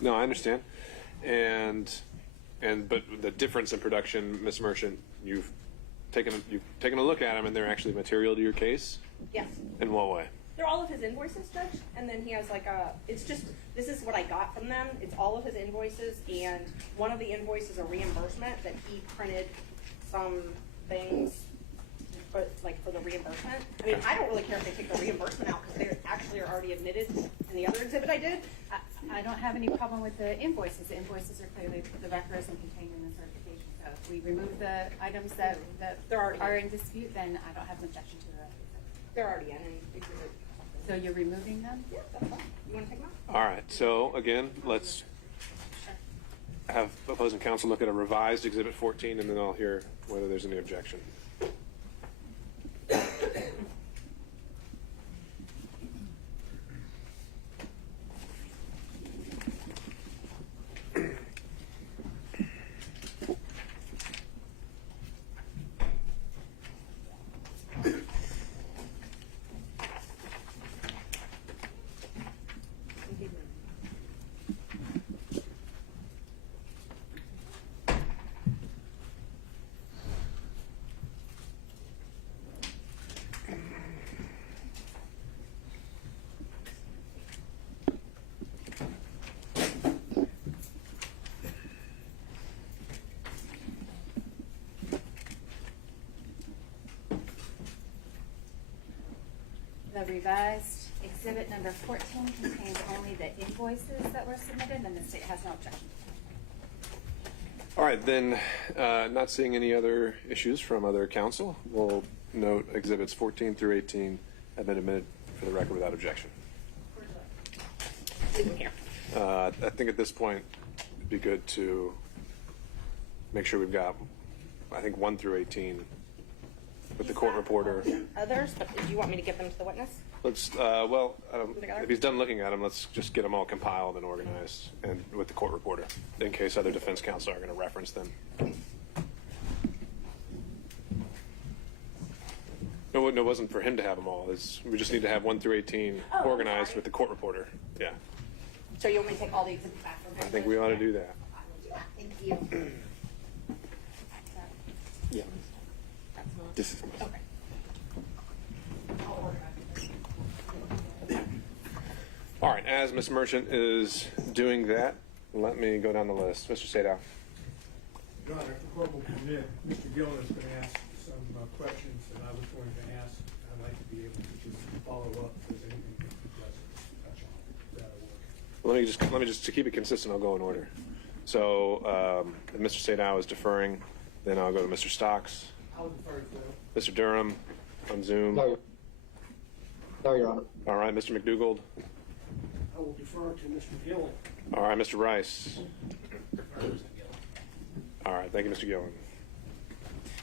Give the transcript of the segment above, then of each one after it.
No, I understand. But the difference in production, Ms. Merchant, you've taken a look at them, and they're actually material to your case? Yes. In what way? They're all of his invoices, Judge, and then he has like it's just, this is what I got from them. It's all of his invoices, and one of the invoices is a reimbursement that he printed some things for, like, for the reimbursement. I mean, I don't really care if they take the reimbursement out because they actually are already admitted in the other exhibit I did. I don't have any problem with the invoices. The invoices are clearly the records and contained in the certification. So if we remove the items that are in dispute, then I don't have an objection to that. They're already in exhibit. So you're removing them? Yeah, that's fine. You want to take them out? All right. So again, let's have opposing counsel look at a revised Exhibit 14, and then I'll hear whether there's any objection. The revised exhibit number 14 contains only the invoices that were submitted, and the state has no objection. All right, then, not seeing any other issues from other counsel, we'll note Exhibits 14 through 18 have been admitted for the record without objection. I think at this point it'd be good to make sure we've got, I think, 1 through 18 with the court reporter. Others, but do you want me to give them to the witness? Let's, if he's done looking at them, let's just get them all compiled and organized and with the court reporter in case other defense counsel are going to reference them. No, it wasn't for him to have them all. We just need to have 1 through 18 organized with the court reporter. Yeah. So you want me to take all the exhibits back from him? I think we ought to do that. I will do that. Thank you. Yeah. That's not. This is Okay. I'll organize it. All right, as Ms. Merchant is doing that, let me go down the list. Mr. Sadow. Your Honor, if the court will permit, Mr. Gillen is going to ask some questions that I was going to ask. I'd like to be able to just follow up if there's anything that he doesn't touch on. That'll work. Let me just to keep it consistent, I'll go in order. So if Mr. Sadow is deferring, then I'll go to Mr. Stocks. I'll defer to him. Mr. Durham on Zoom. No, Your Honor. All right, Mr. McDougald. I will defer to Mr. Gillen. All right, Mr. Rice. All right, thank you, Mr. Gillen.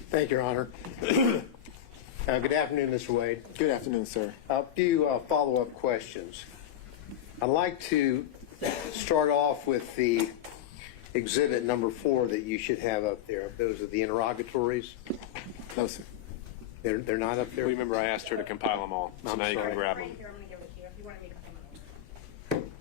Thank you, Your Honor. Good afternoon, Mr. Wade. Good afternoon, sir. A few follow-up questions. I'd like to start off with the exhibit number 4 that you should have up there. Those are the interrogatories. No, sir. They're not up there? Remember, I asked her to compile them all, so I'm now you sorry. can grab them. Right here, I'm going to give it to you if you want to make a payment.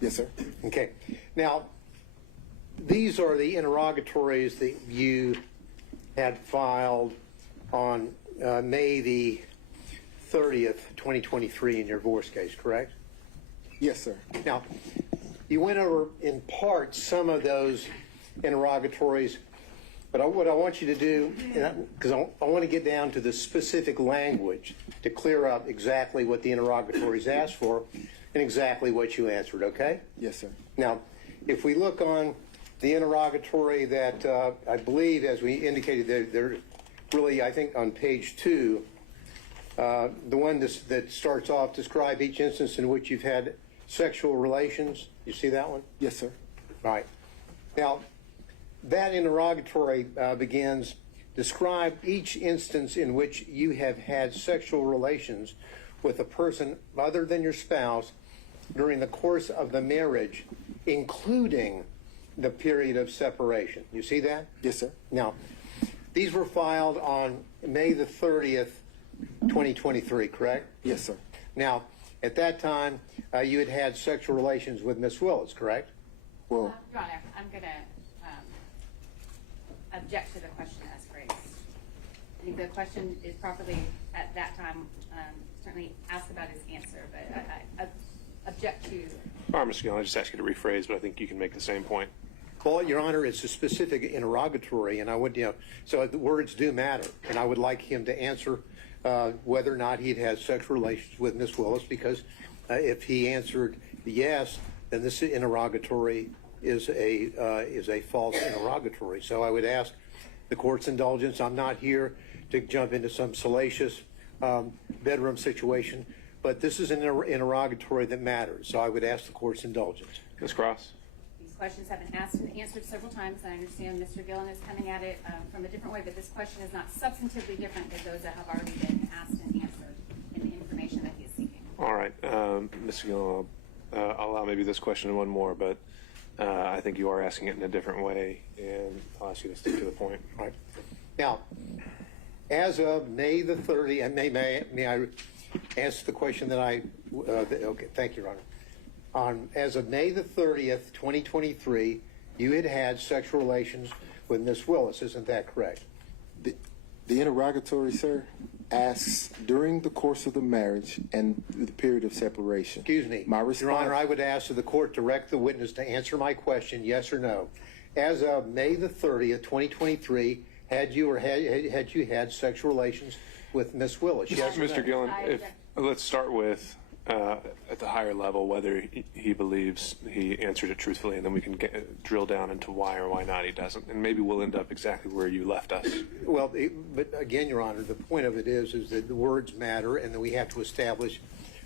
Yes, sir. Okay. Now, these are the interrogatories that you had filed on May the 30th, 2023 in your divorce case, correct? Yes, sir. Now, you went over in part some of those interrogatories, but what I want you to do, because I want to get down to the specific language to clear up exactly what the interrogatories asked for and exactly what you answered, okay? Yes, sir. Now, if we look on the interrogatory that I believe, as we indicated, they're really, I think, on page 2, the one that starts off, describe each instance in which you've had sexual relations. You see that one? Yes, sir. Right. Now, that interrogatory begins, describe each instance in which you have had sexual relations with a person other than your spouse during the course of the marriage, including the period of separation. You see that? Yes, sir. Now, these were filed on May the 30th, 2023, correct? Yes, sir. Now, at that time, you had had sexual relations with Miss Willis, correct? Well, Your Honor, I'm going to object to the question as phrased. I think the question is properly, at that time, certainly asked about his answer, but I object to. All right, Mr. Gillen, I just ask you to rephrase, but I think you can make the same point. Well, Your Honor, it's a specific interrogatory, and I would, so the words do matter, and I would like him to answer whether or not he'd had sexual relations with Miss Willis, because if he answered yes, then this interrogatory is a false interrogatory. So I would ask the court's indulgence. I'm not here to jump into some salacious bedroom situation, but this is an interrogatory that matters. So I would ask the court's indulgence. Ms. Cross? These questions have been asked and answered several times. I understand Mr. Gillen is coming at it from a different way, but this question is not substantively different than those that have already been asked and answered in the information that he is seeking. All right, Mr. Gillen, I'll allow maybe this question and one more, but I think you are asking it in a different way, and I'll ask you to stick to the point. Right. Now, as of May the 30th, and may I ask the question that okay, thank you, Your Honor. As of May the 30th, 2023, you had had sexual relations with Miss Willis, isn't that correct? the interrogatory, sir, asks during the course of the marriage and the period of separation. Excuse me. My response, Your Honor, I would ask that the court direct the witness to answer my question, yes or no. As of May the 30th, 2023, had you had sexual relations with Miss Willis? Yes or no? Mr. Gillen, let's start with at the higher level whether he believes he answered it truthfully, and then we can drill down into why or why not he doesn't, and maybe we'll end up exactly where you left us. Well, but again, Your Honor, the point of it is that the words matter, and that we have to establish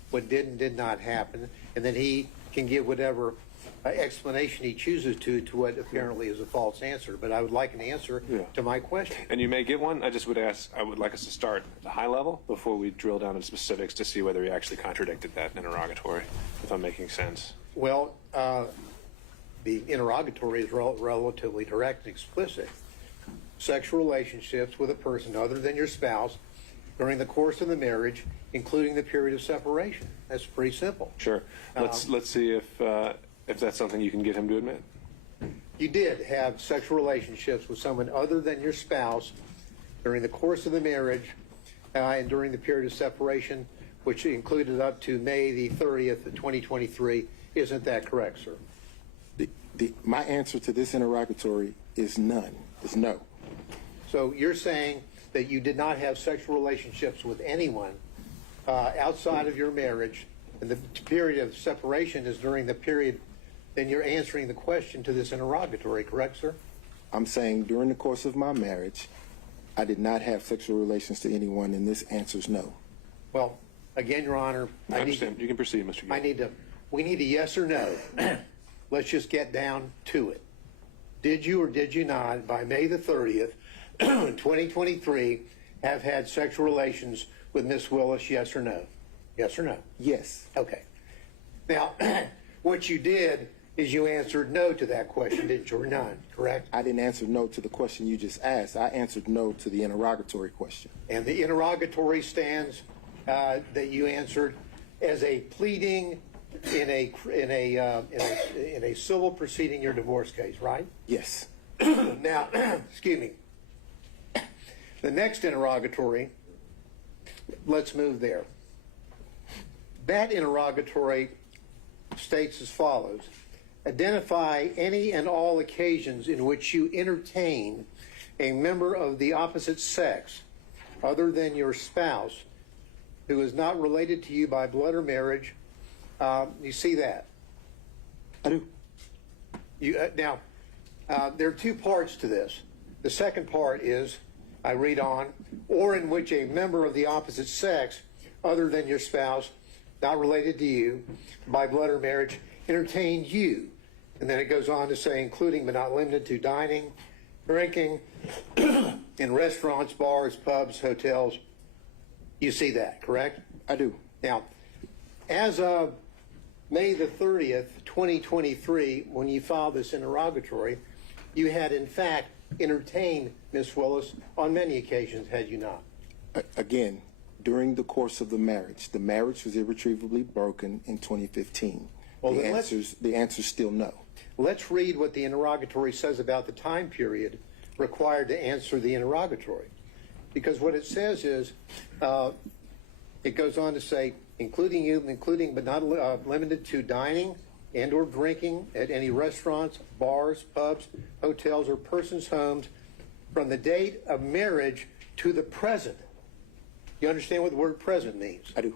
what did and did not happen, and then he can give whatever explanation he chooses to what apparently is a false answer. But I would like an answer to my question. And you may get one. I would like us to start at the high level before we drill down into specifics to see whether he actually contradicted that interrogatory, if I'm making sense. Well, the interrogatory is relatively direct and explicit. Sexual relationships with a person other than your spouse during the course of the marriage, including the period of separation. That's pretty simple. Sure. Let's see if that's something you can get him to admit. You did have sexual relationships with someone other than your spouse during the course of the marriage and during the period of separation, which included up to May the 30th, 2023. Isn't that correct, sir? My answer to this interrogatory is none. Is no. So you're saying that you did not have sexual relationships with anyone outside of your marriage, and the period of separation is during the period. Then you're answering the question to this interrogatory, correct, sir? I'm saying during the course of my marriage, I did not have sexual relations to anyone, and this answer's no. Well, again, Your Honor, I understand. You can proceed, Mr. Gillen. We need a yes or no. Let's just get down to it. Did you or did you not, by May the 30th, 2023, have had sexual relations with Miss Willis, yes or no? Yes or no? Yes. Okay. Now, what you did is you answered no to that question, didn't you, or none, correct? I didn't answer no to the question you just asked. I answered no to the interrogatory question. And the interrogatory stands that you answered as a pleading in a civil proceeding, your divorce case, right? Yes. Now, excuse me. The next interrogatory, let's move there. That interrogatory states as follows: identify any and all occasions in which you entertain a member of the opposite sex other than your spouse who is not related to you by blood or marriage. You see that? I do. Now, there are two parts to this. The second part is, I read on, or in which a member of the opposite sex other than your spouse, not related to you by blood or marriage, entertained you. And then it goes on to say, including but not limited to dining, drinking, in restaurants, bars, pubs, hotels. You see that, correct? I do. Now, as of May the 30th, 2023, when you filed this interrogatory, you had in fact entertained Ms. Willis on many occasions, had you not? Again, during the course of the marriage was irretrievably broken in 2015. Well, the then answer's still no. Let's read what the interrogatory says about the time period required to answer the interrogatory. Because what it says is, it goes on to say, including but not limited to dining and or drinking at any restaurants, bars, pubs, hotels, or persons' homes from the date of marriage to the present. You understand what the word present means? I do.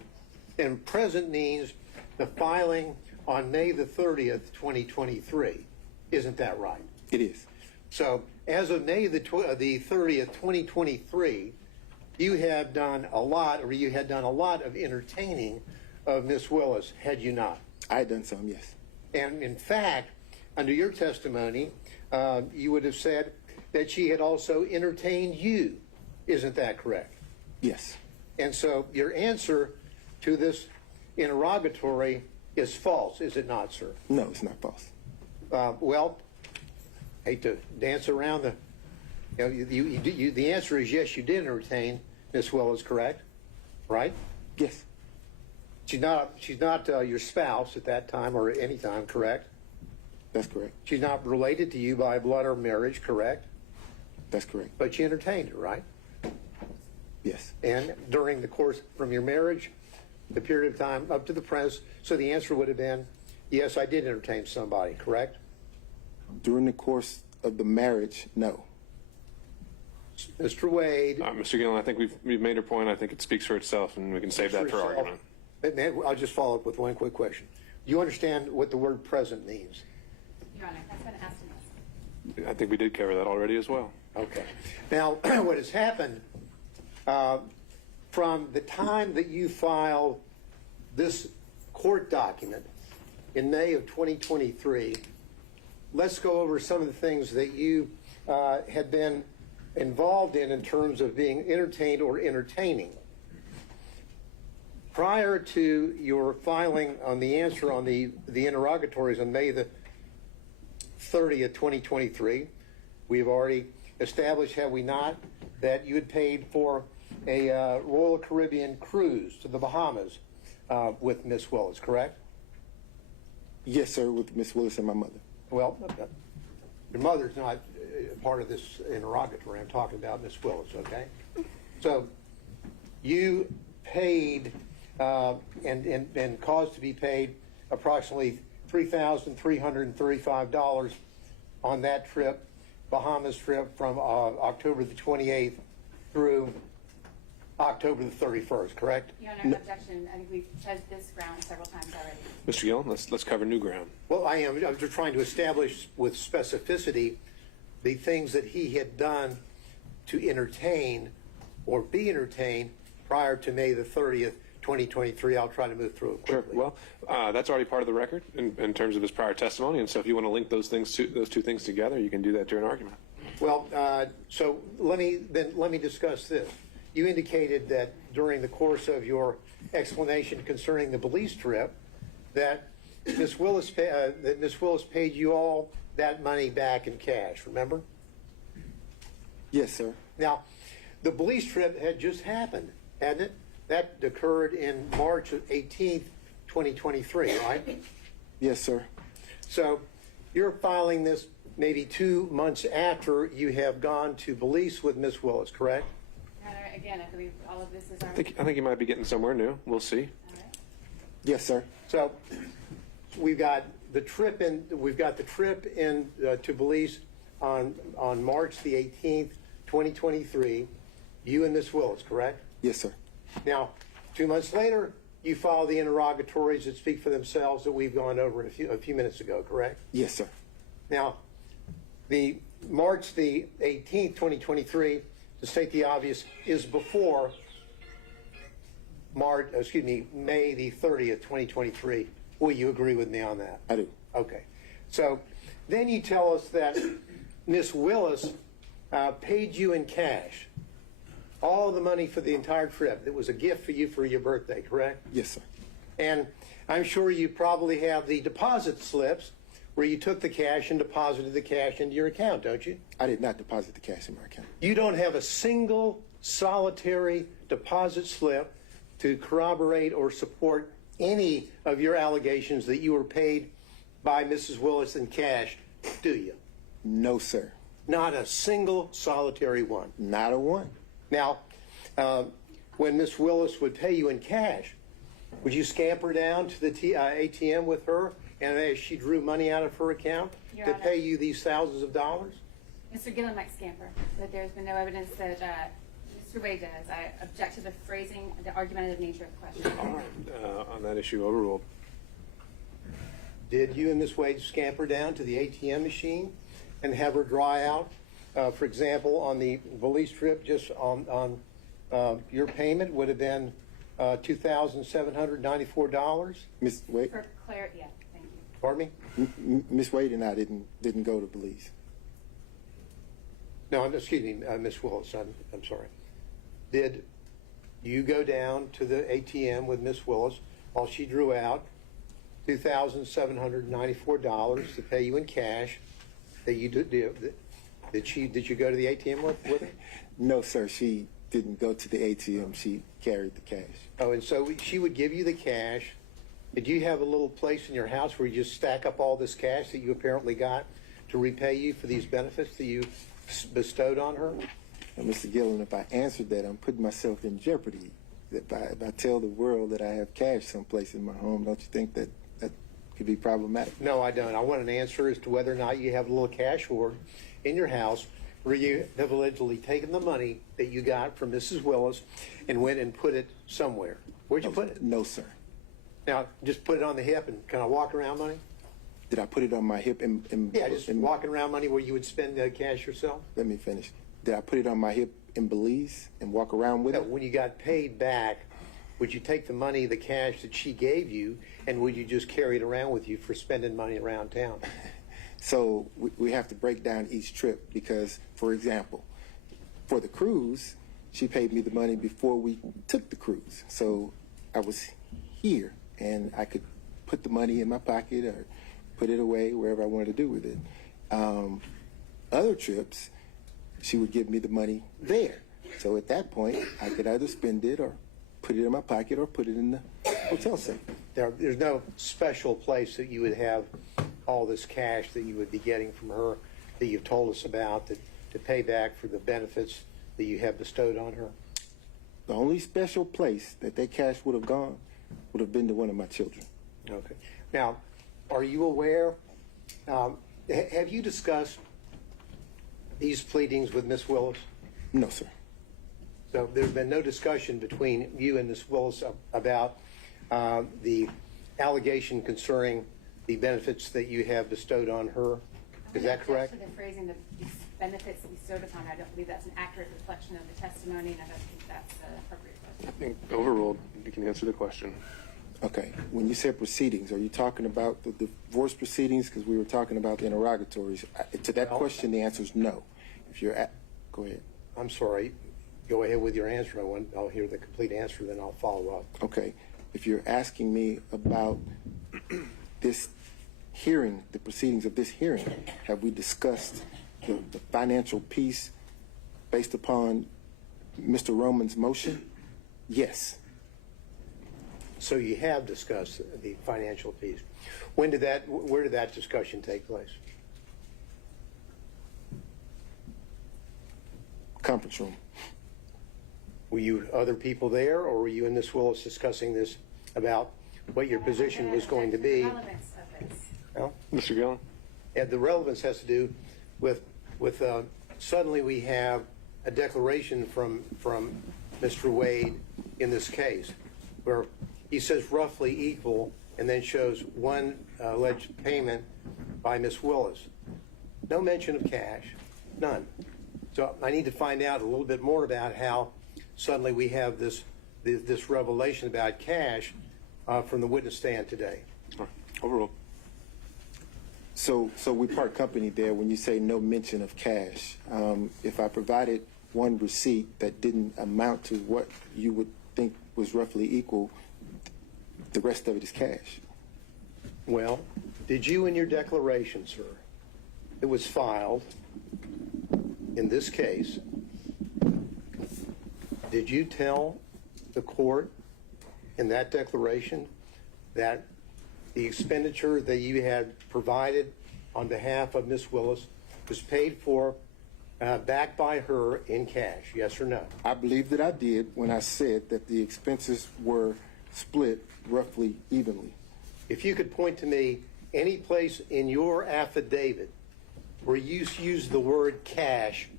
And present means the filing on May the 30th, 2023. Isn't that right? It is. So as of May the 30th, 2023, you had done a lot of entertaining of Miss Willis, had you not? I had done some, yes. And in fact, under your testimony, you would have said that she had also entertained you. Isn't that correct? Yes. And so your answer to this interrogatory is false, is it not, sir? No, it's not false. Well, hate to dance around the. The answer is yes, you did entertain Miss Willis, correct? Right? Yes. She's not your spouse at that time or any time, correct? That's correct. She's not related to you by blood or marriage, correct? That's correct. But you entertained her, right? Yes. And during the course from your marriage, the period of time up to the present, so the answer would have been, yes, I did entertain somebody, correct? During the course of the marriage, no. Mr. Wade. Mr. Gillen, I think we've made our point. I think it speaks for itself, and we can save that for argument. I'll just follow up with one quick question. Do you understand what the word present means? Your Honor, that's been asked and asked. I think we did cover that already as well. Okay. Now, what has happened from the time that you filed this court document in May of 2023, let's go over some of the things that you had been involved in terms of being entertained or entertaining. Prior to your filing on the answer on the interrogatories on May the 30th, 2023, we've already established, have we not, that you had paid for a Royal Caribbean cruise to the Bahamas with Miss Willis, correct? Yes, sir, with Miss Willis and my mother. Well, your mother's not part of this interrogatory. I'm talking about Miss Willis, okay? So you paid and caused to be paid approximately $3,335 on that trip, Bahamas trip, from October the 28th through October the 31st, correct? Your Honor, objection. I think we've touched this ground several times already. Mr. Gillen, let's cover new ground. Well, I'm just trying to establish with specificity the things that he had done to entertain or be entertained prior to May the 30th, 2023. I'll try to move through it Sure. quickly. Well, that's already part of the record in terms of his prior testimony, and so if you want to link those two things together, you can do that during argument. Well, so let me discuss this. You indicated that during the course of your explanation concerning the Belize trip, that Miss Willis paid you all that money back in cash. Remember? Yes, sir. Now, the Belize trip had just happened, hadn't it? That occurred in March 18th, 2023, right? Yes, sir. So you're filing this maybe 2 months after you have gone to Belize with Miss Willis, correct? Your Honor, again, I believe all of this is our. I think you might be getting somewhere new. We'll see. All right. Yes, sir. So we've got the trip in to Belize on March the 18th, 2023. You and Miss Willis, correct? Yes, sir. Now, 2 months later, you file the interrogatories that speak for themselves that we've gone over a few minutes ago, correct? Yes, sir. Now, the March the 18th, 2023, to state the obvious, is before May the 30th, 2023. Will you agree with me on that? I do. Okay. So then you tell us that Miss Willis paid you in cash all the money for the entire trip. It was a gift for you for your birthday, correct? Yes, sir. And I'm sure you probably have the deposit slips where you took the cash and deposited the cash into your account, don't you? I did not deposit the cash in my account. You don't have a single solitary deposit slip to corroborate or support any of your allegations that you were paid by Mrs. Willis in cash, do you? No, sir. Not a single solitary one. Not a one. Now, when Miss Willis would pay you in cash, would you scamper down to the ATM with her and as she drew money out of her account Your to Honor. pay you these thousands of dollars? Mr. Gillen might scamper, but there's been no evidence that Mr. Wade does. I object to the phrasing, the argumentative nature of the question. All right. On that issue, overruled. Did you and Miss Wade scamper down to the ATM machine and have her draw out? For example, on the Belize trip, just on your payment would have been $2,794. Miss Wade, For clarity, yeah, thank you. Pardon me? Miss Wade and I didn't go to Belize. No, excuse me, Miss Willis. I'm sorry. Did you go down to the ATM with Miss Willis while she drew out $2,794 to pay you in cash? That you did you go to the ATM with her? No, sir. She didn't go to the ATM. She carried the cash. Oh, and so she would give you the cash. Did you have a little place in your house where you just stack up all this cash that you apparently got to repay you for these benefits that you bestowed on her? Now, Mr. Gillen, if I answered that, I'm putting myself in jeopardy. If I tell the world that I have cash someplace in my home, don't you think that could be problematic? No, I don't. I want an answer as to whether or not you have a little cash hoard in your house where you have allegedly taken the money that you got from Mrs. Willis and went and put it somewhere. Where'd you put it? No, sir. Now, just put it on the hip and kind of walk around money? Did I put it on my hip? Yeah, just walking around money where you would spend cash yourself? Let me finish. Did I put it on my hip in Belize and walk around with it? When you got paid back, would you take the money, the cash that she gave you, and would you just carry it around with you for spending money around town? So we have to break down each trip because, for example, for the cruise, she paid me the money before we took the cruise. So I was here and I could put the money in my pocket or put it away wherever I wanted to do with it. Other trips, she would give me the money there. So at that point, I could either spend it or put it in my pocket or put it in the hotel safe. There's no special place that you would have all this cash that you would be getting from her that you've told us about to pay back for the benefits that you have bestowed on her? The only special place that cash would have gone would have been to one of my children. Okay. Now, are you aware, have you discussed these pleadings with Miss Willis? No, sir. So there's been no discussion between you and Ms. Willis about the allegation concerning the benefits that you have bestowed on her. Is that correct? I object to the phrasing, the benefits bestowed upon her. I don't believe that's an accurate reflection of the testimony, and I don't think that's the appropriate I question. think overruled. You can answer the question. Okay. When you say proceedings, are you talking about the divorce proceedings? Because we were talking about the interrogatories. To that question, the answer is no. If you're at, go ahead. I'm sorry. Go ahead with your answer. I'll hear the complete answer, then I'll follow up. Okay. If you're asking me about this hearing, the proceedings of this hearing, have we discussed the financial piece based upon Mr. Roman's motion? Yes. So you have discussed the financial piece. Where did that discussion take place? Conference room. Were you other people there, or were you and Ms. Willis discussing this about what your position was going to be? The relevance of this. Well, Mr. Gillen? and the relevance has to do with suddenly we have a declaration from Mr. Wade in this case where he says roughly equal and then shows one alleged payment by Ms. Willis. No mention of cash, none. So I need to find out a little bit more about how suddenly we have this revelation about cash from the witness stand today. Overruled. So we part company there when you say no mention of cash. If I provided one receipt that didn't amount to what you would think was roughly equal, the rest of it is cash. Well, did you in your declaration, sir, it was filed in this case, did you tell the court in that declaration that the expenditure that you had provided on behalf of Ms. Willis was paid for back by her in cash, yes or no? I believe that I did when I said that the expenses were split roughly evenly. If you could point to me any place in your affidavit where you used the word cash,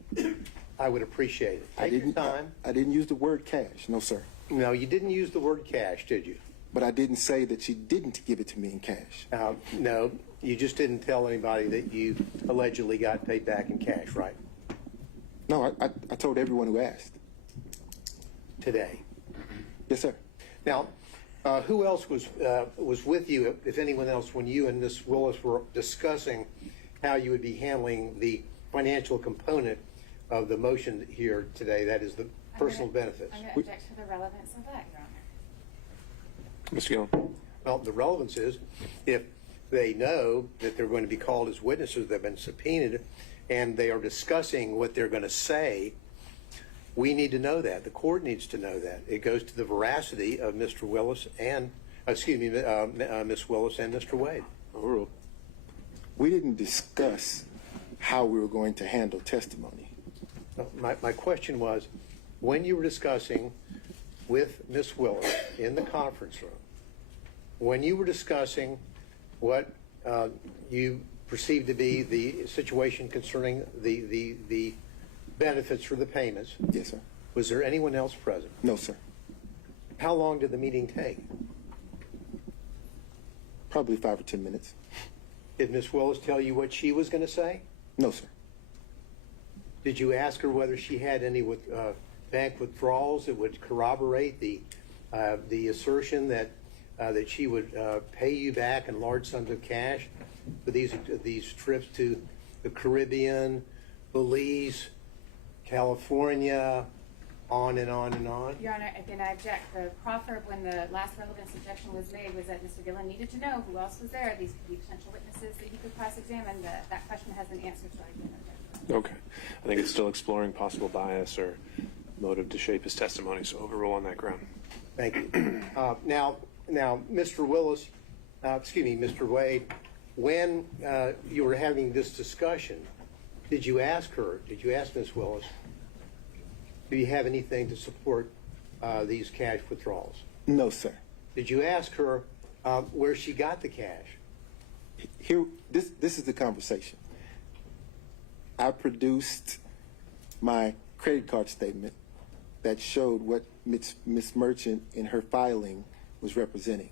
I would appreciate it. Take your time. I didn't use the word cash, no sir. No, you didn't use the word cash, did you? But I didn't say that she didn't give it to me in cash. No, you just didn't tell anybody that you allegedly got paid back in cash, right? No, I told everyone who asked. Today. Yes, sir. Now, who else was with you, if anyone else, when you and Ms. Willis were discussing how you would be handling the financial component of the motion here today, that is the personal benefits? I'm going to object to the relevance of that, Your Honor. Mr. Gillen? Well, the relevance is if they know that they're going to be called as witnesses, they've been subpoenaed, and they are discussing what they're going to say, we need to know that. The court needs to know that. It goes to the veracity of Mr. Willis and, Ms. Willis and Mr. Wade. Overruled. We didn't discuss how we were going to handle testimony. My question was, when you were discussing with Ms. Willis in the conference room, when you were discussing what you perceived to be the situation concerning the benefits for the payments, Yes, sir. was there anyone else present? No, sir. How long did the meeting take? Probably 5 or 10 minutes. Did Ms. Willis tell you what she was going to say? No, sir. Did you ask her whether she had any bank withdrawals that would corroborate the assertion that she would pay you back in large sums of cash for these trips to the Caribbean, Belize, California, on and on and on? Your Honor, again, I object. The proffer, when the last relevance objection was made, was that Mr. Gillen needed to know who else was there. These could be potential witnesses that he could cross-examine. That question has been answered, so I again object. Okay. I think it's still exploring possible bias or motive to shape his testimony, so overrule on that ground. Thank you. Now, Mr. Willis, Mr. Wade, when you were having this discussion, did you ask Ms. Willis, do you have anything to support these cash withdrawals? No, sir. Did you ask her where she got the cash? Here, this is the conversation. I produced my credit card statement that showed what Ms. Merchant in her filing was representing.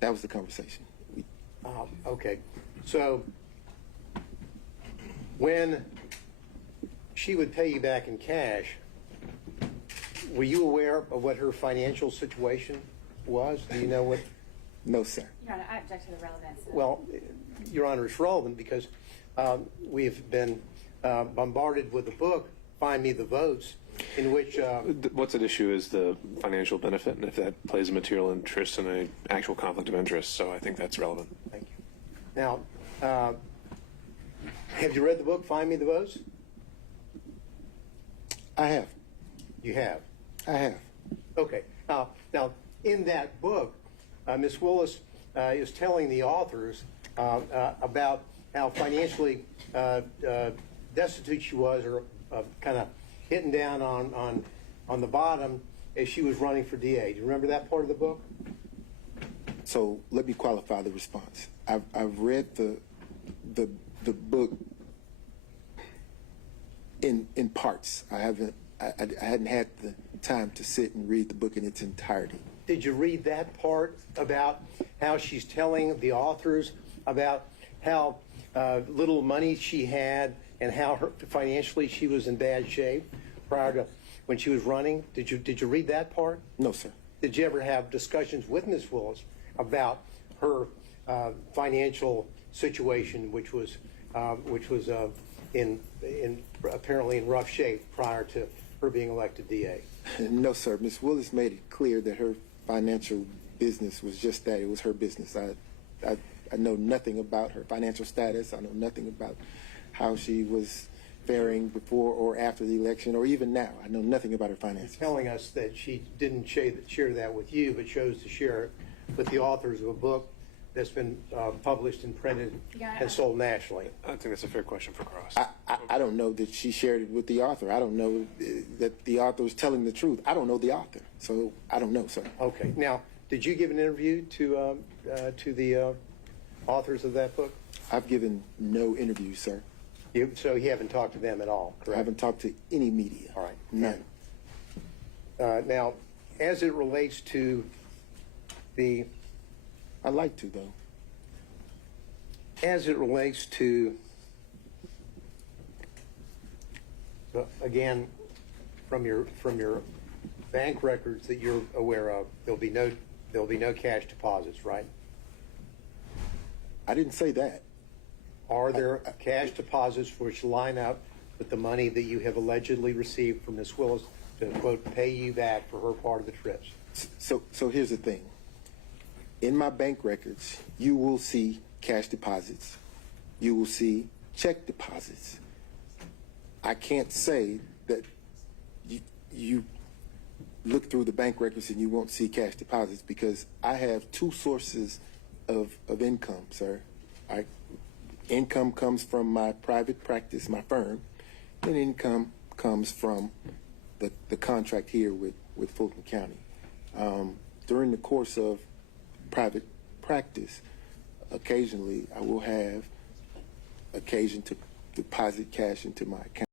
That was the conversation. Okay. So when she would pay you back in cash, were you aware of what her financial situation was? Do you know what? No, sir. Your Honor, I object to the relevance. Well, Your Honor, it's relevant because we've been bombarded with a book, Find Me the Votes, in which... What's at issue is the financial benefit, and if that plays a material interest in an actual conflict of interest, so I think that's relevant. Thank you. Now, have you read the book, Find Me the Votes? I have. You have? I have. Okay. Now, in that book, Ms. Willis is telling the authors about how financially destitute she was, or kind of hitting down on the bottom as she was running for DA. Do you remember that part of the book? So let me qualify the response. I've read the book in parts. I hadn't had the time to sit and read the book in its entirety. Did you read that part about how she's telling the authors about how little money she had and how financially she was in bad shape prior to when she was running? Did you read that part? No, sir. Did you ever have discussions with Ms. Willis about her financial situation, which was in apparently in rough shape prior to her being elected DA. No, sir. Ms. Willis made it clear that her financial business was just that. It was her business. I know nothing about her financial status. I know nothing about how she was faring before or after the election, or even now. I know nothing about her finances. Telling us that she didn't share that with you, but chose to share it with the authors of a book that's been published and printed and sold nationally. I think that's a fair question for Cross. I don't know that she shared it with the author. I don't know that the author is telling the truth. I don't know the author, so I don't know, sir. Okay. Now, did you give an interview to the authors of that book? I've given no interviews, sir. So you haven't talked to them at all, correct? I haven't talked to any media. All right. None. Now, as it relates to the, I'd like to, though. as it relates to, again, from your bank records that you're aware of, there'll be no cash deposits, right? I didn't say that. Are there cash deposits which line up with the money that you have allegedly received from Ms. Willis to, quote, pay you back for her part of the trips? So here's the thing. In my bank records, you will see cash deposits. You will see check deposits. I can't say that you look through the bank records and you won't see cash deposits, because I have two sources of income, sir. Income comes from my private practice, my firm, and income comes from the contract here with Fulton County. During the course of private practice, occasionally I will have occasion to deposit cash into my account.